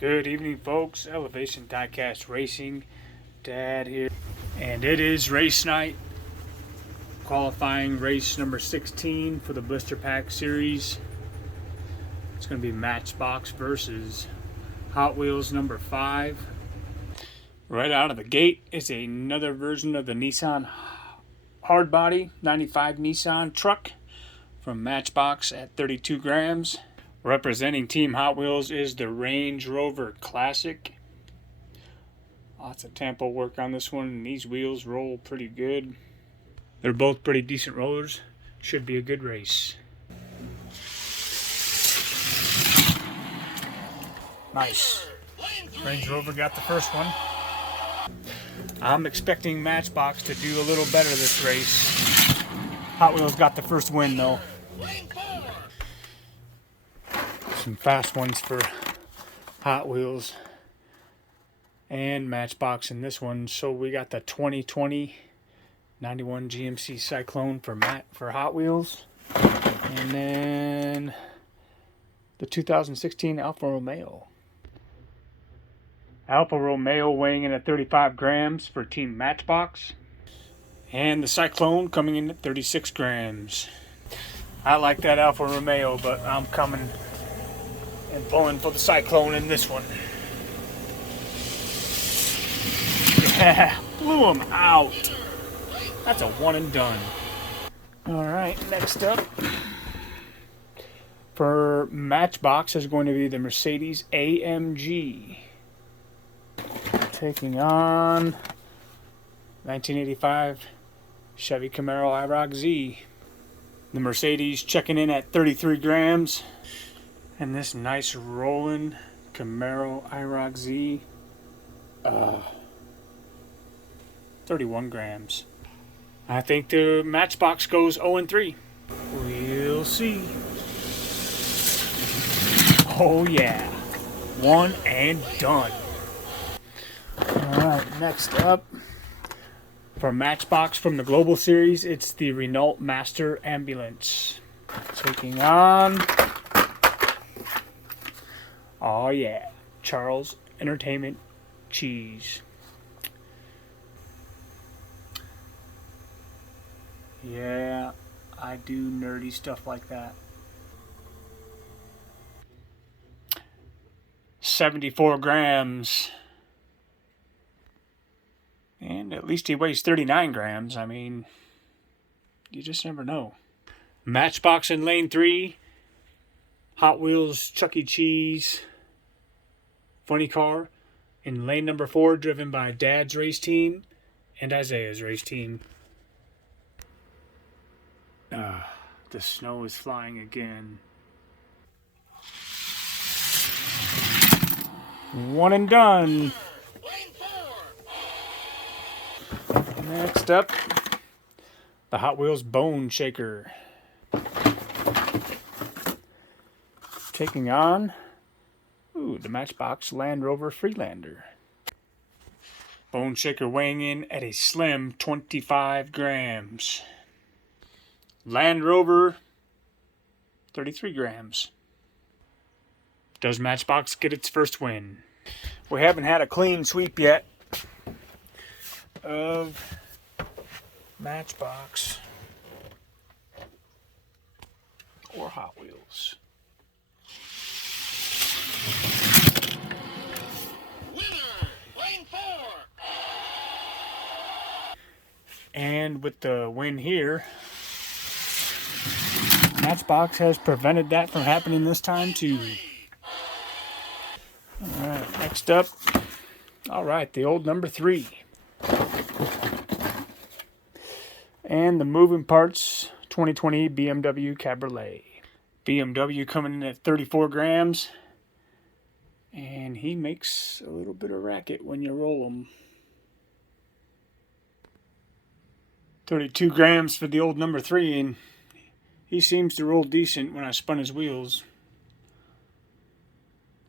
Good evening, folks. Elevation Diecast Racing, Dad here, and it is race night. Qualifying race number 16 for the Blister Pack Series. It's going to be Matchbox versus Hot Wheels number 5. Right out of the gate is another version of the Nissan Hardbody 95 Nissan truck from Matchbox at 32 grams. Representing Team Hot Wheels is the Range Rover Classic. Lots of tempo work on this one, and these wheels roll pretty good. They're both pretty decent rollers. Should be a good race. Nice. Range Rover got the first one. I'm expecting Matchbox to do a little better this race. Hot Wheels got the first win though. Some fast ones for Hot Wheels and Matchbox in this one. So we got the 2020 91 GMC Cyclone for Hot Wheels, and then the 2016 Alfa Romeo. Alfa Romeo weighing in at 35 grams for Team Matchbox, and the Cyclone coming in at 36 grams. I like that Alfa Romeo, but I'm coming and pulling for the Cyclone in this one. Yeah, blew him out. That's a one and done. Alright, next up for Matchbox is going to be the Mercedes AMG. Taking on 1985 Chevy Camaro IROC Z. The Mercedes checking in at 33 grams. And this nice rolling Camaro IROC Z, 31 grams. I think the Matchbox goes 0-3. We'll see. Oh yeah, one and done. Alright, next up for Matchbox from the Global Series, it's the Renault Master Ambulance. Taking on, oh yeah, Charles Entertainment Cheese. Yeah, I do nerdy stuff like that. 74 grams. And at least he weighs 39 grams. I mean, you just never know. Matchbox in lane 3. Hot Wheels Chuck E. Cheese funny car in lane number 4, driven by Dad's race team and Isaiah's race team. The snow is flying again. One and done. Next up, the Hot Wheels Bone Shaker. Taking on, the Matchbox Land Rover Freelander. Bone Shaker weighing in at a slim 25 grams. Land Rover, 33 grams. Does Matchbox get its first win? We haven't had a clean sweep yet of Matchbox or Hot Wheels. Winner, lane 4. And with the win here, Matchbox has prevented that from happening this time too. Alright, next up. Alright, the old number 3. And the Moving Parts 2020 BMW Cabriolet. BMW coming in at 34 grams. And he makes a little bit of racket when you roll him. 32 grams for the old number 3, and he seems to roll decent when I spun his wheels.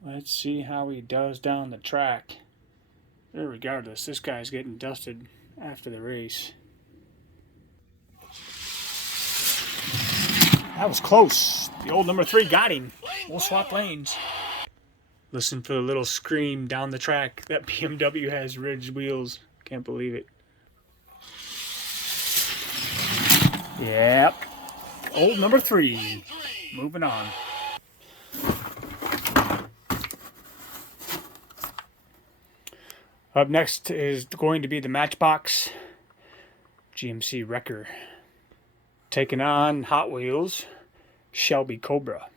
Let's see how he does down the track. Regardless, this guy's getting dusted after the race. That was close. The old number 3 got him. We'll swap lanes. Listen for the little scream down the track. That BMW has ridged wheels. Can't believe it. Yep. Old number 3. Moving on. Up next is going to be the Matchbox GMC Wrecker. Taking on Hot Wheels Shelby Cobra.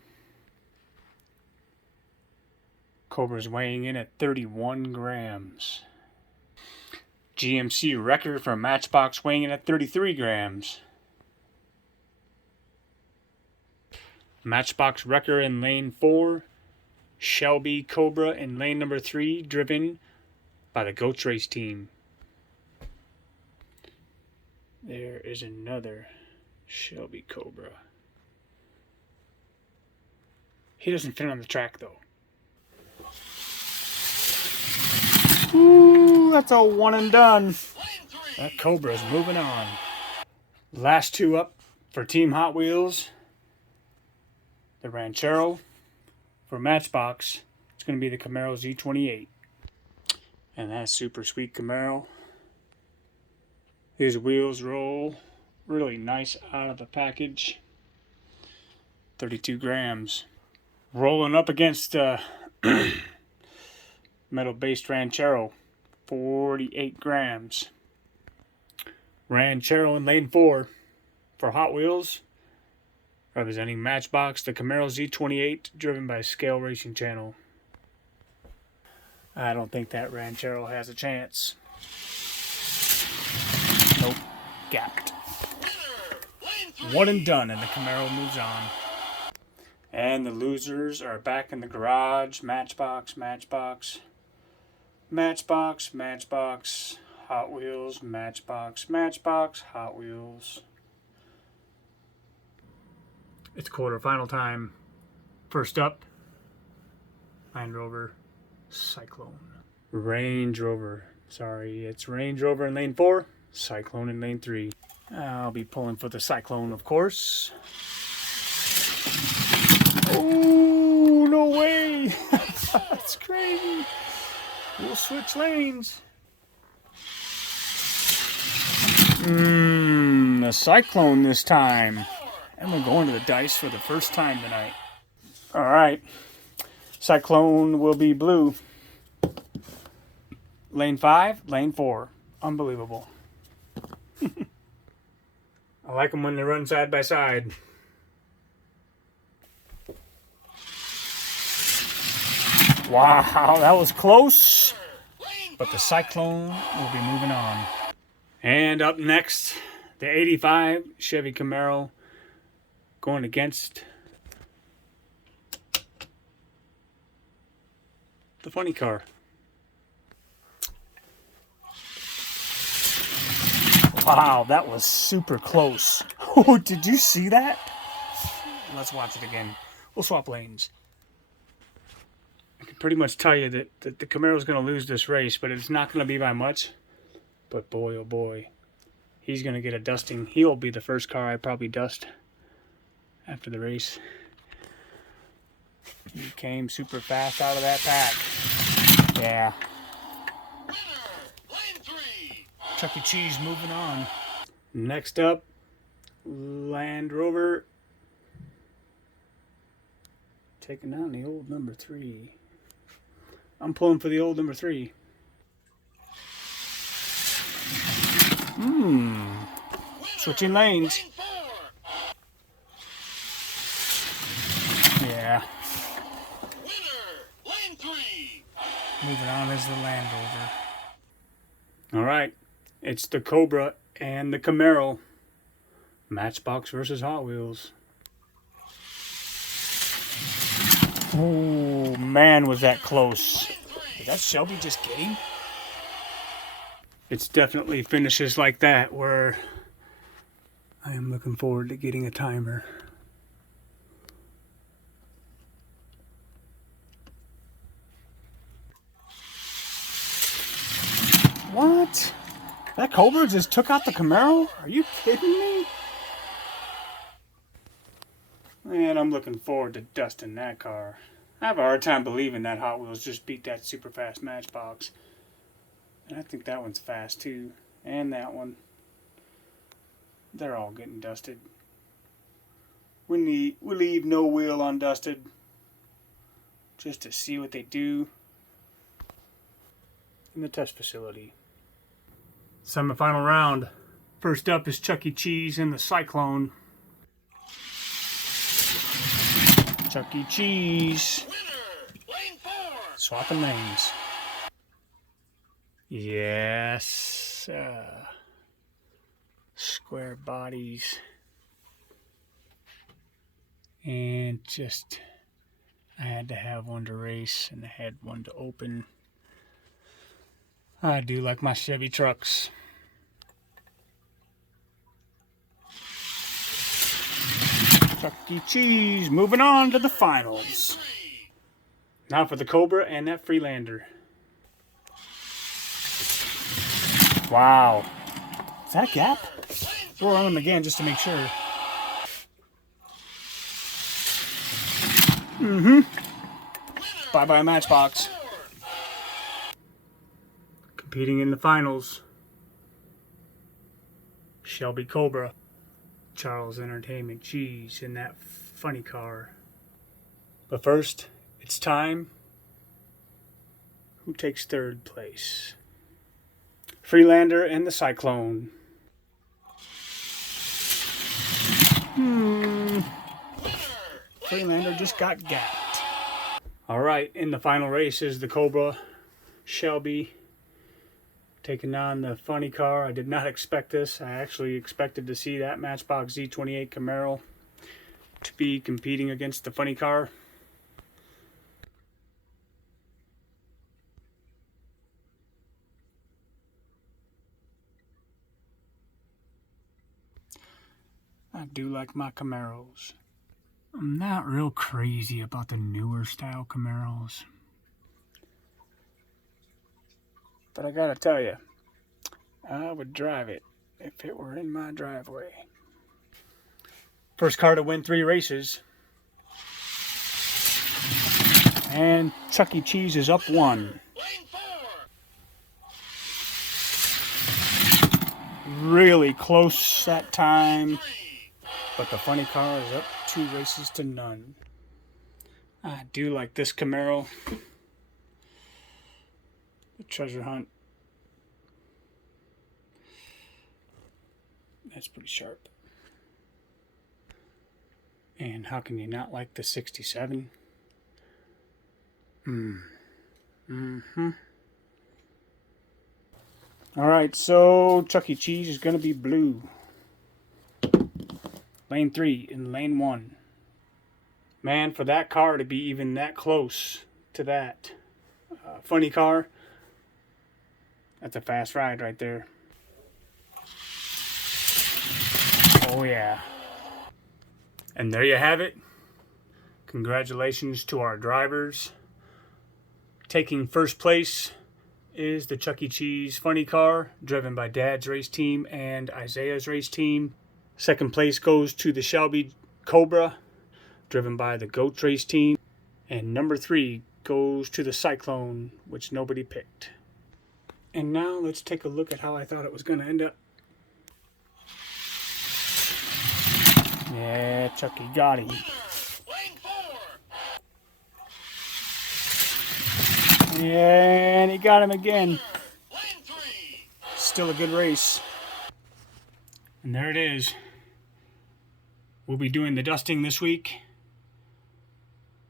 Cobra's weighing in at 31 grams. GMC Wrecker from Matchbox weighing in at 33 grams. Matchbox Wrecker in lane 4. Shelby Cobra in lane number 3, driven by the Goats Race team. There is another Shelby Cobra. He doesn't fit on the track though. Ooh, that's a one and done. That Cobra is moving on. Last 2 up for Team Hot Wheels. The Ranchero. For Matchbox, it's going to be the Camaro Z28. And that super sweet Camaro. His wheels roll really nice out of the package. 32 grams. Rolling up against metal-based Ranchero, 48 grams. Ranchero in lane 4 for Hot Wheels. Representing Matchbox, the Camaro Z28, driven by Scale Racing Channel. I don't think that Ranchero has a chance. Nope, gapped. One and done, and the Camaro moves on. And the losers are back in the garage. Matchbox, Matchbox. Matchbox, Matchbox, Hot Wheels, Matchbox, Matchbox, Hot Wheels. It's quarterfinal time. First up, Land Rover Cyclone. Range Rover. Sorry, it's Range Rover in lane 4, Cyclone in lane 3. I'll be pulling for the Cyclone, of course. Oh, no way! That's crazy. We'll switch lanes. The Cyclone this time. And we're going to the dice for the first time tonight. Alright. Cyclone will be blue. Lane 5, lane 4. Unbelievable. I like them when they run side by side. Wow, that was close. But the Cyclone will be moving on. And up next, the 85 Chevy Camaro going against the funny car. Wow, that was super close. Oh, did you see that? Let's watch it again. We'll swap lanes. I can pretty much tell you that the Camaro's going to lose this race, but it's not going to be by much. But boy, oh boy, he's going to get a dusting. He'll be the first car I probably dust after the race. He came super fast out of that pack. Yeah. Chuck E. Cheese moving on. Next up, Land Rover taking on the old number 3. I'm pulling for the old number 3. Switching lanes. Yeah. Moving on is the Land Rover. Alright. It's the Cobra and the Camaro. Matchbox versus Hot Wheels. Oh, man, was that close. Did that Shelby just get him? It's definitely finishes like that where I am looking forward to getting a timer. What? That Cobra just took out the Camaro? Are you kidding me? Man, I'm looking forward to dusting that car. I have a hard time believing that Hot Wheels just beat that super fast Matchbox. And I think that one's fast too. And that one. They're all getting dusted. We leave no wheel undusted. Just to see what they do in the test facility. Semi-final round. First up is Chuck E. Cheese and the Cyclone. Chuck E. Cheese. Swapping lanes. Yes. Square bodies. And just, I had to have one to race and I had one to open. I do like my Chevy trucks. Chuck E. Cheese, moving on to the finals. Now for the Cobra and that Freelander. Wow. Is that a gap? We'll run them again just to make sure. Bye-bye Matchbox. Competing in the finals. Shelby Cobra. Charles Entertainment Cheese in that funny car. But first, it's time. Who takes third place? Freelander and the Cyclone. Freelander just got gapped. Alright, in the final race is the Cobra. Shelby taking on the funny car. I did not expect this. I actually expected to see that Matchbox Z28 Camaro to be competing against the funny car. I do like my Camaros. I'm not real crazy about the newer style Camaros. But I gotta tell you, I would drive it if it were in my driveway. First car to win 3 races. And Chuck E. Cheese is up 1. Really close that time. But the funny car is up 2 races to none. I do like this Camaro. The treasure hunt. That's pretty sharp. And how can you not like the 67? Alright, so Chuck E. Cheese is going to be blue. Lane 3 in lane 1. Man, for that car to be even that close to that funny car, that's a fast ride right there. Oh yeah. And there you have it. Congratulations to our drivers. Taking first place is the Chuck E. Cheese funny car, driven by Dad's race team and Isaiah's race team. Second place goes to the Shelby Cobra, driven by the Goats race team. And number 3 goes to the Cyclone, which nobody picked. And now let's take a look at how I thought it was going to end up. Yeah, Chucky got him. And he got him again. Still a good race. And there it is. We'll be doing the dusting this week.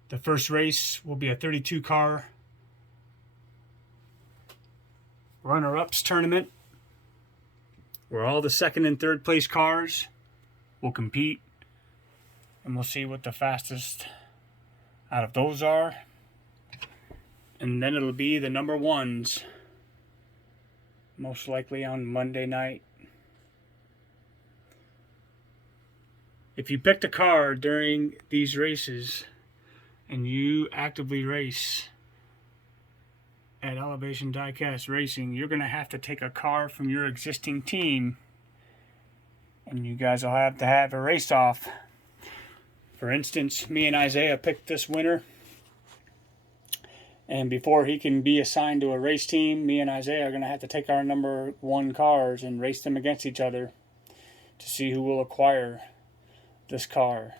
The first race will be a 32 car runner-ups tournament where all the second and third place cars will compete, and we'll see what the fastest out of those are. And then it'll be the number ones, most likely on Monday night. If you picked a car during these races and you actively race at Elevation Diecast Racing, you're going to have to take a car from your existing team and you guys will have to have a race off. For instance, me and Isaiah picked this winner And before he can be assigned to a race team, me and Isaiah are going to have to take our number 1 cars and race them against each other to see who will acquire this car.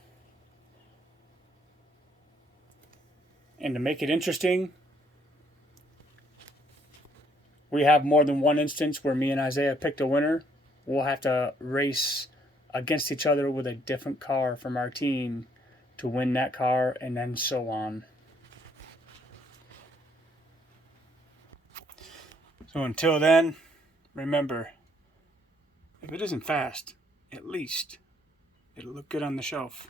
And to make it interesting, we have more than one instance where me and Isaiah picked a winner. We'll have to race against each other with a different car from our team to win that car, and then so on. So until then, remember, if it isn't fast, at least it'll look good on the shelf.